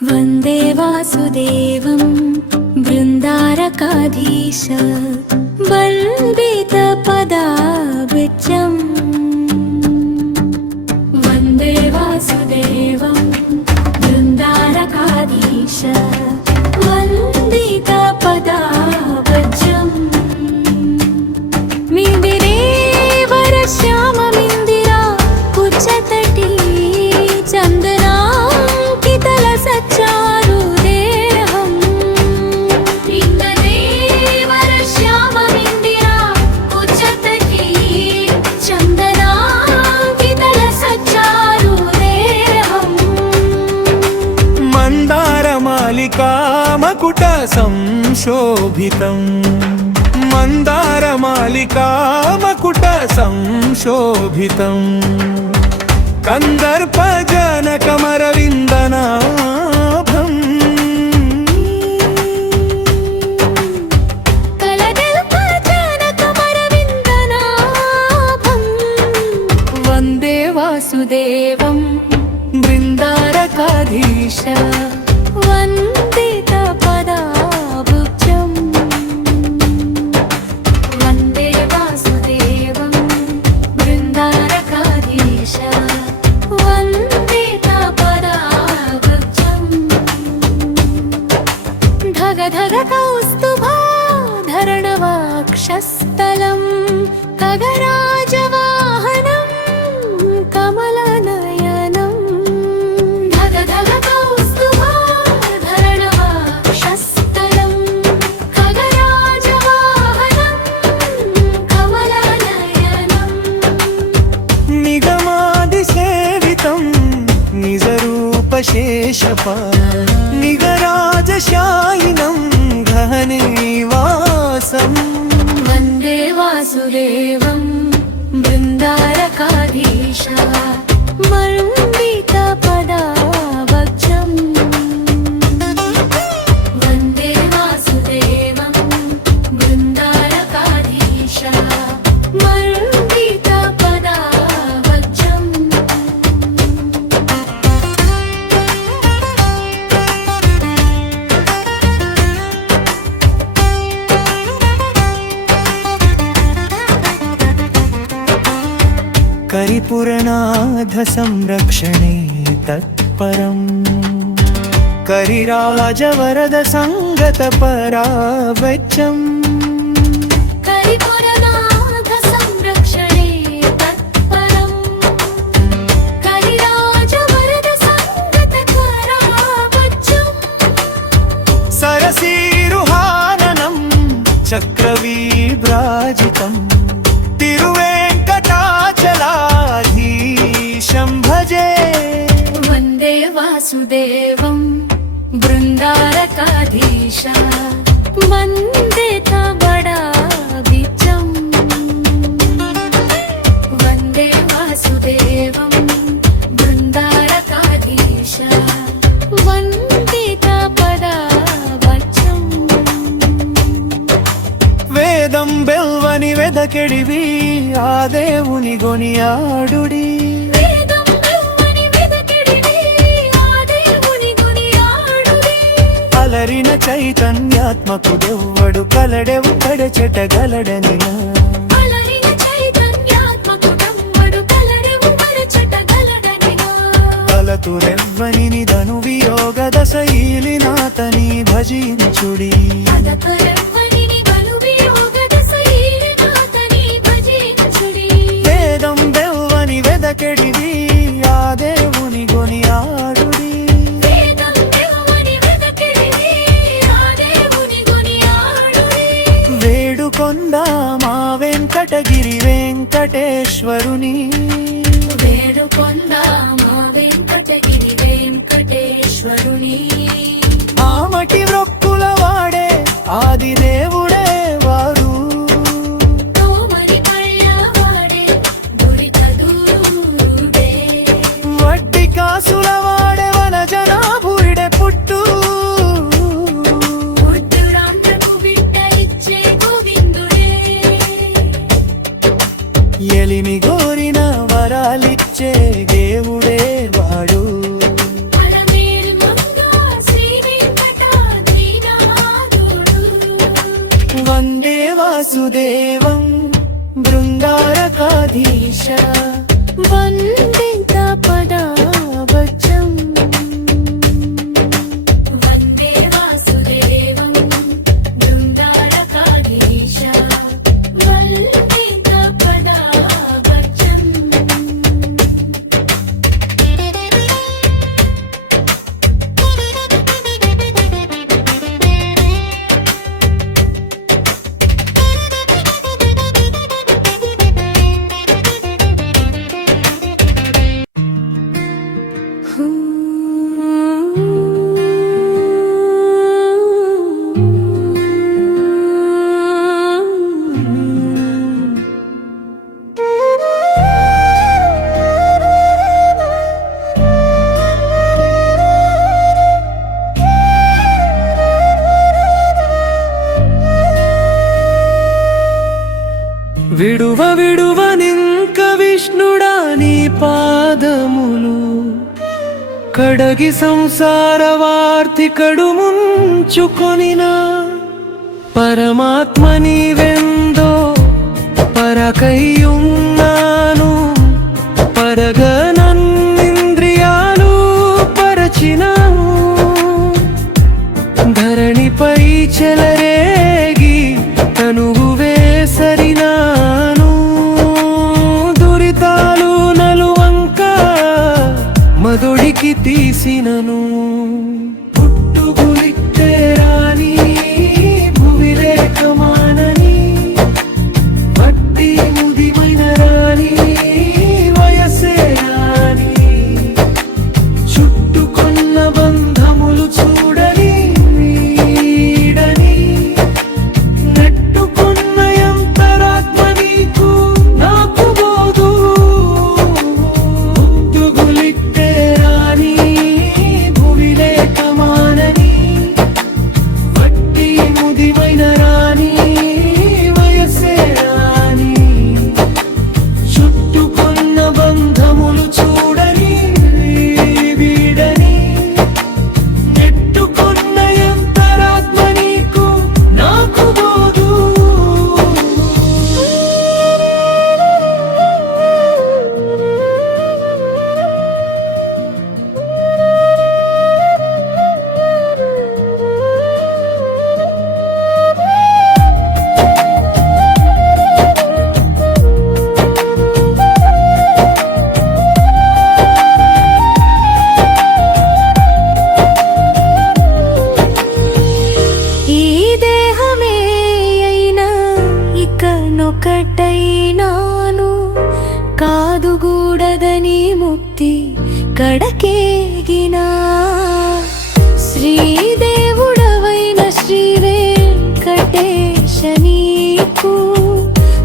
वन्दे वासुदेवं बृन्दारकाधीश बल्बितपदाब्जम् वन्दे वासुदेवं बृन्दारकाधीश वन्दितपदाब्जम् मिन्दिरे वरश्याममिन्दिरा कुचतटी चन्दनाङ्कितल सच्चारु देहम् मिन्दरे वरश्याममिन्दिरा कुचतटी चन्दनाङ्कितल सच्चारु देहम् मन्दारमालिका मकुट संशोभितम् मन्दारमालिका मकुट संशोभितम् कन्दर्पजनकमरविन्दनाभम् कलदल्पजनकमरविन्दनाभम् वन्दे वासुदेवं बृन्दारकाधीश वन्दितपदाब्जम् वन्दे वासुदेवं बृन्दारकाधीश वन्दितपदाब्जम् धग धग कौस्तुभा धरणवाक्षस्थलं खगराजवाहनं कमलनयनं धग धग कौस्तुभा धरणवाक्षस्थलं खगराजवाहनं कमलनयनं निगमादिसेवितं निजरूपशेषपा निगराजशायिनं गहनीवासम् वन्दे वासुदेवं बृन्दारकाधीश वन्दितपदाब्जम् वन्दे वासुदेवं बृन्दारकाधीश वन्दितपदाब्जम् करिपुरनाथ संरक्षणे तत्परम् करिराजवरद संगत परावच्यम् करिपुरनाथ संरक्षणे तत्परम् करिराजवरद संगत परावच्यम् सरसीरुहाननं चक्रवीभ्राजितम् तिरुवेङ्कटाचलाधीशं भजे वन्दे वासुदेवं बृन्दारकाधीश वन्दितपदाब्जम् वन्दे वासुदेवं बृन्दारकाधीश वन्दितपदाब्जम् వేదం బెల్వని వెదకెడివి ఆ దేవుని గొనియాడుడి వేదం బెల్వని వెదకెడివి ఆ దేవుని కొనియాడుడి అలరిన చైతన్యాత్మకుడెవ్వడు కలడెవు కడచెటగలడనినా అలరిన చైతన్యాత్మకుడెవ్వడు కలడెవు కడచెటగలడనినా కలతురెవ్వని నిదను వియోగ దశ ఈలినాతని భజించుడి అదపరెవ్వనిని బలువియోగ దశఈలినాతని భజించుడి వేదం బెల్వని వెదకెడివి ఆ దేవుని గొనియాడుడి వేదం బెల్వని వెదకెడివి ఆ దేవుని కొనియాడుడి వేడుకొందా మా వెంకటగిరి వెంకటేశ్వరుని వేడుకొందా మా వెంకటగిరి వెంకటేశ్వరుని ఆమటి వ్రొక్కుల వాడే ఆది దేవుడే వారు తోమరి పళ్ళవాడే దురిత దూరుడే వడ్డి కాసుల వాడే వన జనాభుడే పుట్టు ఉద్దురాంధ్రకు బిడ్డ ఇచ్చే గోవిందుడే ఎలిమి గోరిన వరాలిచ్చే దేవుడే వాడు అలమేల్ మంగా వందిత పదావచం వందే వాసుదేవం బృందారకాధీశ వందిత పదావచం విడువనింక విష్ణుడా నీ పాదములు కడగి సంసార వార్తి కడు ముంచుకొనినా పరమాత్మ నీవెందో పరకయ్యున్నాను పరగనన్నింద్రియాలు పరచినాను ధరణిపై చెలరేగి తనువు వేసరినాను దురితాలు నలువంక మధుడికి తీసినను పుట్టుగులిట్టేరాని భువిలేకమానని మట్టి ముదిమైన రాని వయసే రాని చుట్టుకున్న బంధములు చూడని వీడని నెట్టుకున్న యంతరాత్మ నీకు నాకు బోధు ముద్దుగులిట్టేరాని భువిలేకమానని మట్టి ముదిమైన రాని వయసే రాని చుట్టుకున్న బంధములు చూడని వీడని నెట్టుకున్న యంతరాత్మ నీకు నాకు బోధు ఈ దేహమే అయినా ఇక నొకటైనాను కాదుగూడదని ముక్తి కడకేగినా శ్రీదేవుడవైన శ్రీ వెంకటేశ నీకు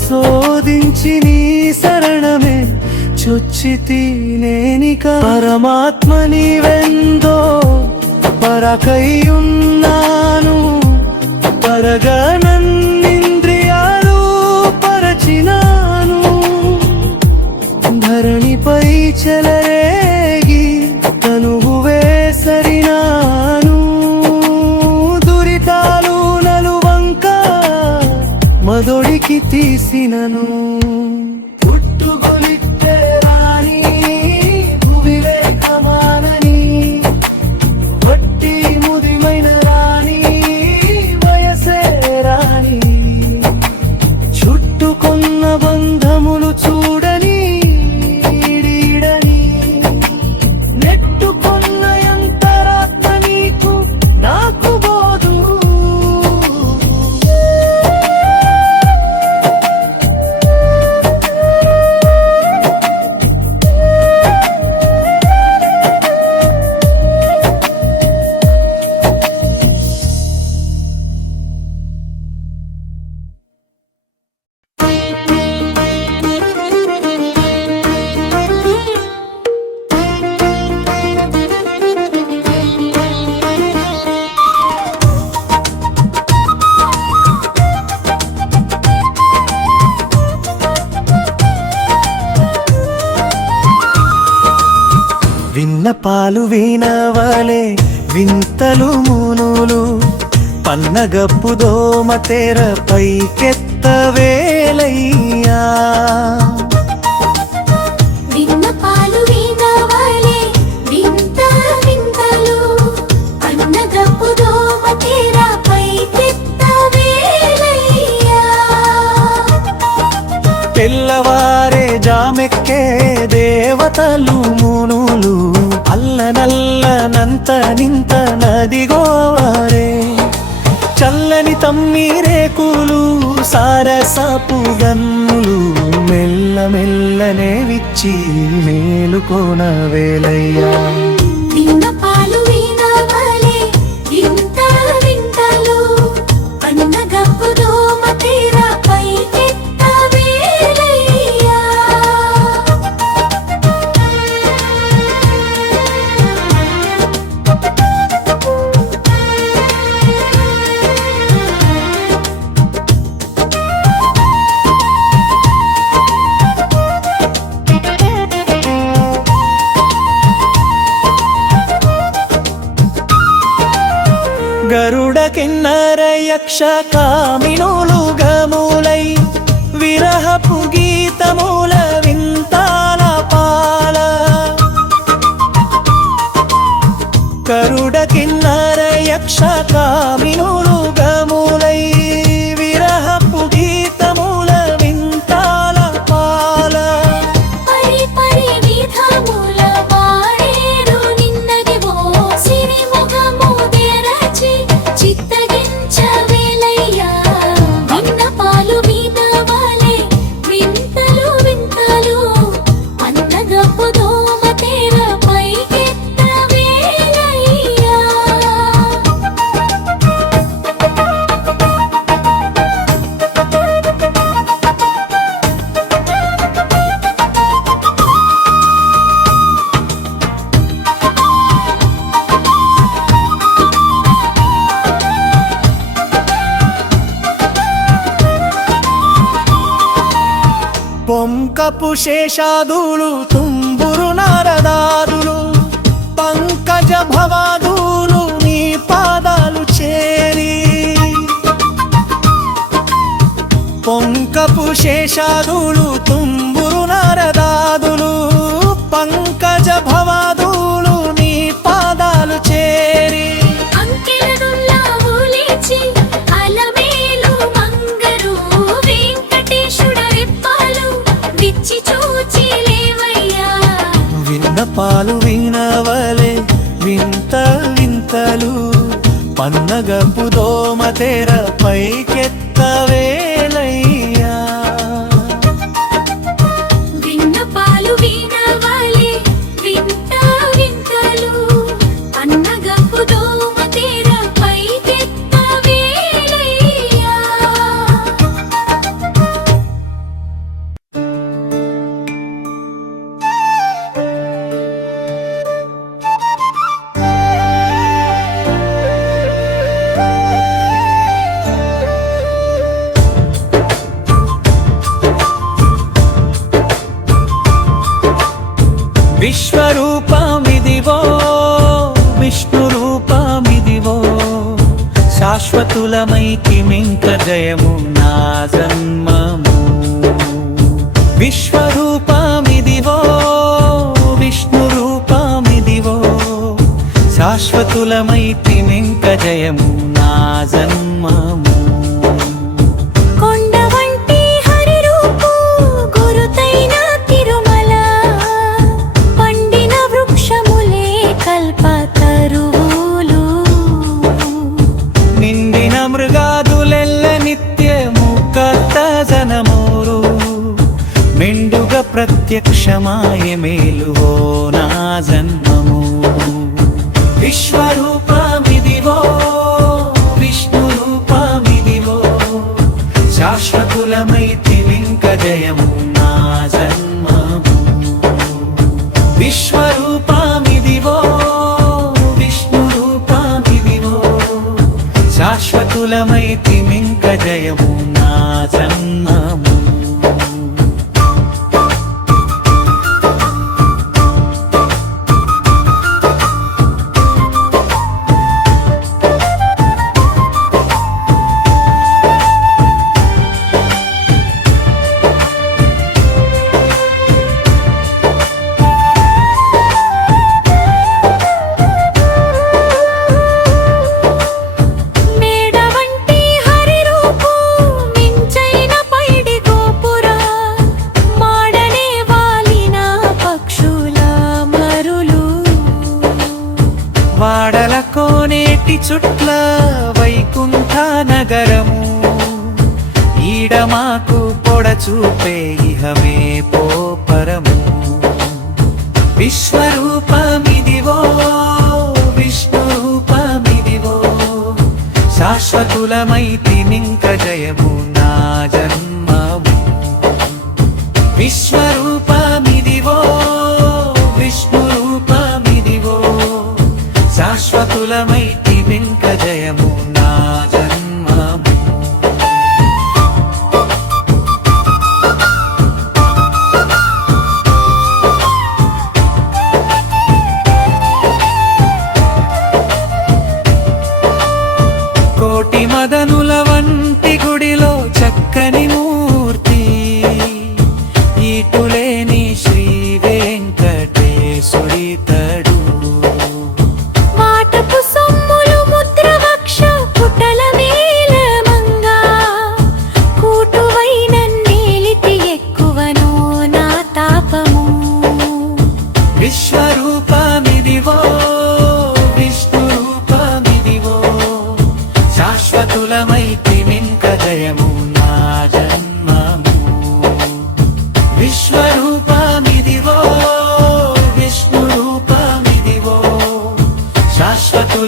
శోధించి నీ శరణమే చొచ్చితి నేనిక పరమాత్మ నీవెందో పరకయ్యున్నాను పరగనన్నింద్రియాలు పరచినాను ధరణిపై చెలరేగి తనువు వేసరినాను దురితాలు నలువంక మధుడికి తీసినను పుట్టుగొలిట్టేరాని భువిలేకమానని వట్టి ముదిమైన రాని వయసే రాని చుట్టుకున్న బంధములు చూడని ఈడని నెట్టుకున్న యంతరాత్మ నీకు నాకు బోధు విన్నపాలు వీణవలే వింతలు మునులు పన్నగప్పు దోమ తెర పైకెత్తవేలయ్యా నింత నదిగోవారే చల్లని తమ్మిరేకులు సారసపు గన్నులు మెల్ల మెల్లనే విచ్చి మేలుకోన వేలయ్యా విన్నపాలు వినవలే ఇంత వింతలు పన్నగపు దోమ తీరా పైకెత్త వేలయ్యా గరుడ కిన్నర యక్ష కామినులు గములై విరహపు గీతముల వింతాల పాల గరుడ కిన్నర యక్ష కామినులు గములై విరహపు గీతముల వింతాల పాల పరి పరి విధముల వాడేరు నిన్నదివో సిరి ముఖము తెరచి చిత్తగించవేలయ్యా విన్నపాలు వినవలే వింతలు వింతలు పన్నగపు దోమ తెర పైకెత్త వేలయ్యా పొంకపు శేషాదులు తుంబురు నారదాదులు పంకజ భవాదులు నీ పాదాలు చేరి పొంకపు శేషాదులు తుంబురు నారదాదులు పంకజ భవాదులు నీ పాదాలు చేరి అంకెలనుల్లా ఊలిచి అలమేలు మంగరు వెంకటేశుడ రెప్పాలు విచ్చి చూచి లేవయ్యా విన్నపాలు వినవలే వింత వింతలు పన్నగపు దోమ తెర పైకెత్త వేలయ్యా విన్నపాలు వినవలే వింత వింతలు పన్నగపు దోమ తెర పైకెత్త వేలయ్యా విశ్వరూపమిదివో విష్ణు రూపమిదివో శాశ్వతులమై కిమింక జయము నా జన్మము విశ్వరూపమిదివో విష్ణు రూపమిదివో శాశ్వతులమై కిమింక జయము నా జన్మము కొండ వంటి హరి రూపు గురుతైన తిరుమల పండిన వృక్షములే కల్పతరువులు నిండిన మృగాదులెల్ల నిత్యము కర్త జనమోరు మెండుగా ప్రత్యక్షమాయ మేలువో నా జన్మము విశ్వరూపమిదివో విష్ణు రూపమిదివో శాశ్వతులమై తిమింక జయము నా జన్మము విశ్వరూపమిదివో విష్ణు రూపమిదివో శాశ్వతులమై తిమింక జయము నా జన్మము మేడ వంటి హరి రూపు మించైన పైడి కోనేటి చుట్ల వైకుంఠ నగరము ఈడ మాకు పొడచూపే ఇహమే పో పరము విశ్వరూపమిదివో విష్ణు రూపమిదివో శాశ్వతులమైతినింక జయము నా జన్మము విశ్వరూపమిదివో విష్ణు రూపమిదివో శాశ్వతులమైతినింక జయము నా జన్మము కోటి మదనుల వంటి గుడిలో చక్కని మూర్తి ఈటులేని శ్రీ వెంకటేశుడితడు మాటపు సొమ్ములు ముద్రవక్ష పుటల మేలమంగా కూటువైన నీలితి ఎక్కువనో నా తాపము విశ్వరూపమిదివో విష్ణు రూపమిదివో శాశ్వతులమైతినింక జయము నా జన్మము విశ్వరూపమిదివో విష్ణు రూపమిదివో శాశ్వతులమైతినింక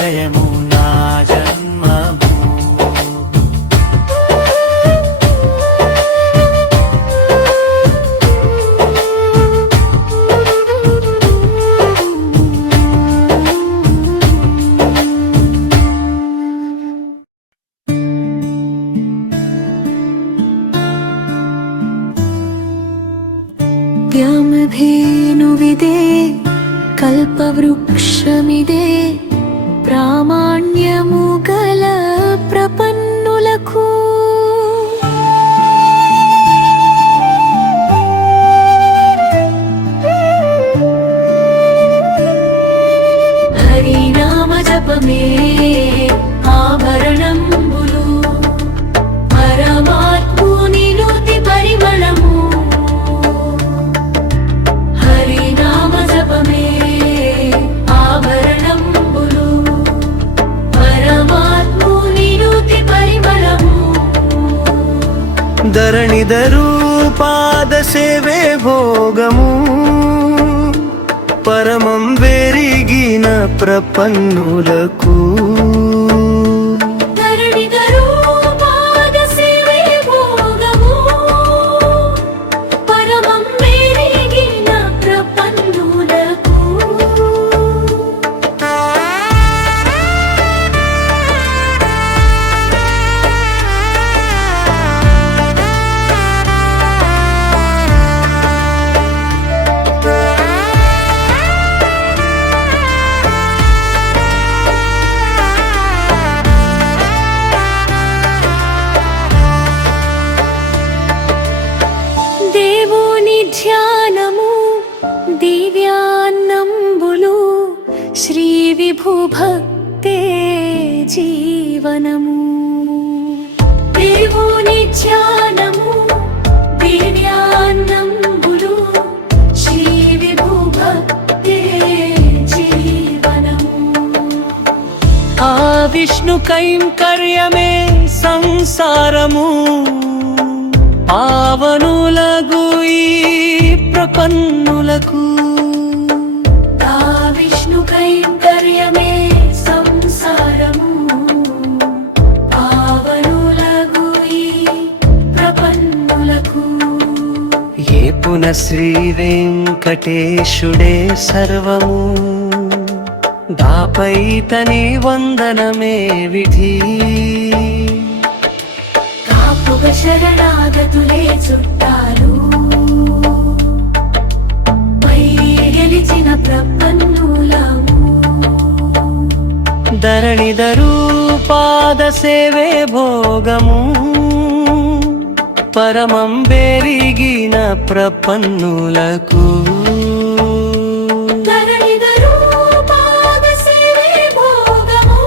జయము నా జన్మము వ్యామధేనువిదే కల్పవృక్షమిదే ప్రామాణ్యము గల ప్రపన్నులకు హరినామ జపమే ఆభరణంబులు పరమాత్ముని నుతి పరిమళము హరినామ జపమే ఆభరణంబులు పరమాత్ముని నుతి పరిమళము ధరణిధరు పాద సేవే భోగము పరమం వెరిగిన ప్రపన్నులకు ధరణిధరు పాద సేవే భోగము పరమం వెరిగిన ప్రపన్నులకు దేవుని ధ్యానము దివ్యాన్నంబులు శ్రీ విభు భక్తే జీవనము దేవుని ధ్యానము దివ్యాన్నంబులు శ్రీ విభు భక్తే జీవనము ఆ విష్ణు కైంకర్యమే సంసారము పావనులగు ఈ ప్రపన్నులకు ఆ విష్ణు కైంకర్యమే సంసారము పావనులగు ఈ ప్రపన్నులకు ఏపున శ్రీ వెంకటేశుడే సర్వము దాపై తని వందనమే విధి కాపుగ శరణాగతులే చుట్టాలు పై గెలిచిన ప్రపన్నులము ధరణిధరు పాద సేవే భోగము పరమం వెరిగిన ప్రపన్నులకు ధరణిధరు పాద సేవే భోగము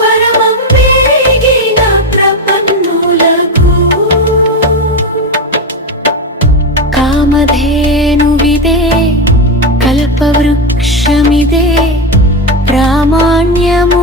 పరమం వెరిగిన ప్రపన్నులకు కామధేనువిదే కల్పవృక్షమిదే ప్రామాణ్యము